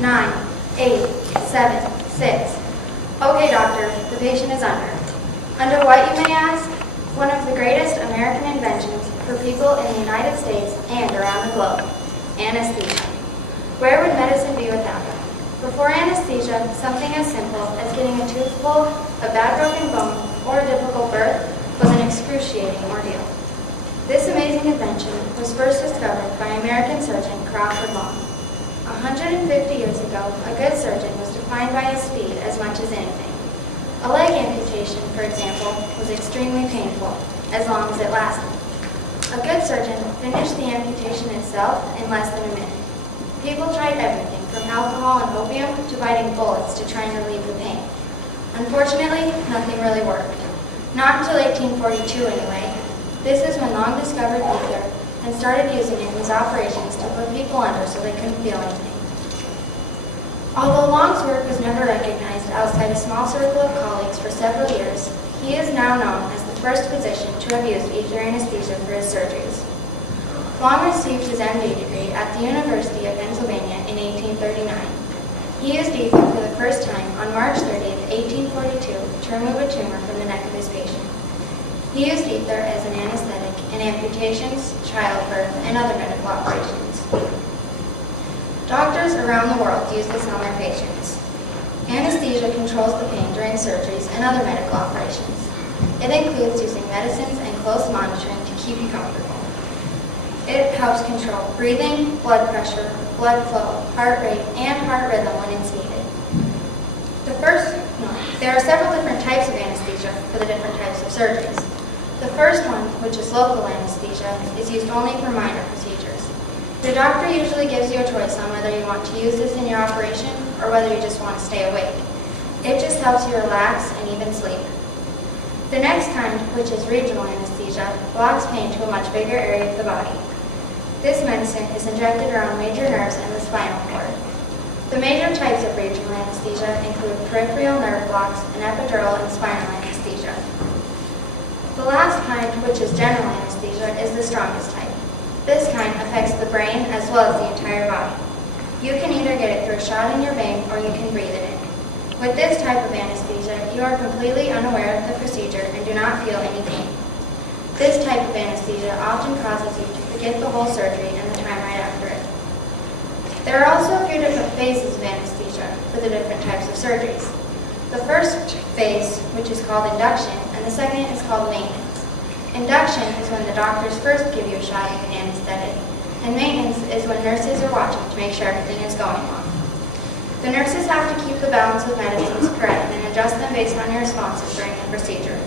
9, 8, 7, 6. Okay, doctor, the patient is under. Under what, you may ask? One of the greatest American inventions for people in the United States and around the globe, anesthesia. Where would medicine be without it? Before anesthesia, something as simple as getting a tooth pulled, a bad broken bone, or a difficult birth was an excruciating ordeal. This amazing invention was first discovered by American surgeon Crawford Long. 150 years ago, a good surgeon was defined by his speed as much as anything. A leg amputation, for example, was extremely painful, as long as it lasted. A good surgeon finished the amputation itself in less than a minute. People tried everything from alcohol and opium to biting bullets to try and relieve the pain. Unfortunately, nothing really worked. Not until 1842 anyway. This is when Long discovered ether and started using it in his operations to put people under so they couldn't feel anything. Although Long's work was never recognized outside a small circle of colleagues for several years, he is now known as the first physician to have used ether anesthesia for his surgeries. Long received his MD degree at the University of Pennsylvania in 1839. He used ether for the first time on March 30, 1842, to remove a tumor from the neck of his patient. He used ether as an anesthetic in amputations, childbirth, and other medical operations. Doctors around the world use this on their patients. Anesthesia controls the pain during surgeries and other medical operations. It includes using medicines and close monitoring to keep you comfortable. It helps control breathing, blood pressure, blood flow, heart rate, and heart rhythm when it's needed. There are several different types of anesthesia for the different types of surgeries. The first one, which is local anesthesia, is used only for minor procedures. The doctor usually gives you a choice on whether you want to use this in your operation or whether you just want to stay awake. It just helps you relax and even sleep. The next kind, which is regional anesthesia, blocks pain to a much bigger area of the body. This medicine is injected around major nerves and the spinal cord. The major types of regional anesthesia include peripheral nerve blocks and epidural and spinal anesthesia. The last kind, which is general anesthesia, is the strongest type. This kind affects the brain as well as the entire body. You can either get it through a shot in your vein or you can breathe it in. With this type of anesthesia, you are completely unaware of the procedure and do not feel any pain. This type of anesthesia often causes you to forget the whole surgery and the time right after it. There are also a few different phases of anesthesia for the different types of surgeries. The first phase, which is called induction, and the second is called maintenance. Induction is when the doctors first give you a shot of an anesthetic, and maintenance is when nurses are watching to make sure everything is going well. The nurses have to keep the balance of medicines correct and adjust them based on your responses during the procedure.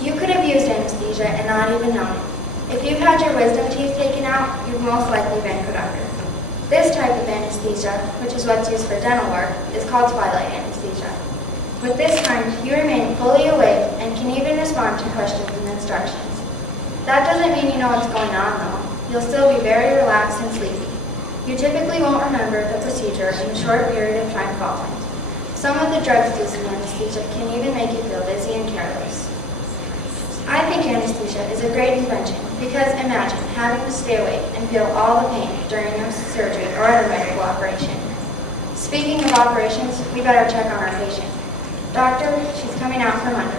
You could have used anesthesia and not even known it. If you've had your wisdom teeth taken out, you've most likely been put under. This type of anesthesia, which is what's used for dental work, is called twilight anesthesia. With this kind, you remain fully awake and can even respond to questions and instructions. That doesn't mean you know what's going on, though. You'll still be very relaxed and sleepy. You typically won't remember the procedure in a short period of time following. Some of the drugs used in anesthesia can even make you feel dizzy and careless. I think anesthesia is a great invention because imagine having to stay awake and feel all the pain during a surgery or other medical operation. Speaking of operations, we better check on our patient. Doctor, she's coming out from under.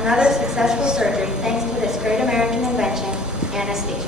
Another successful surgery thanks to this great American invention, anesthesia.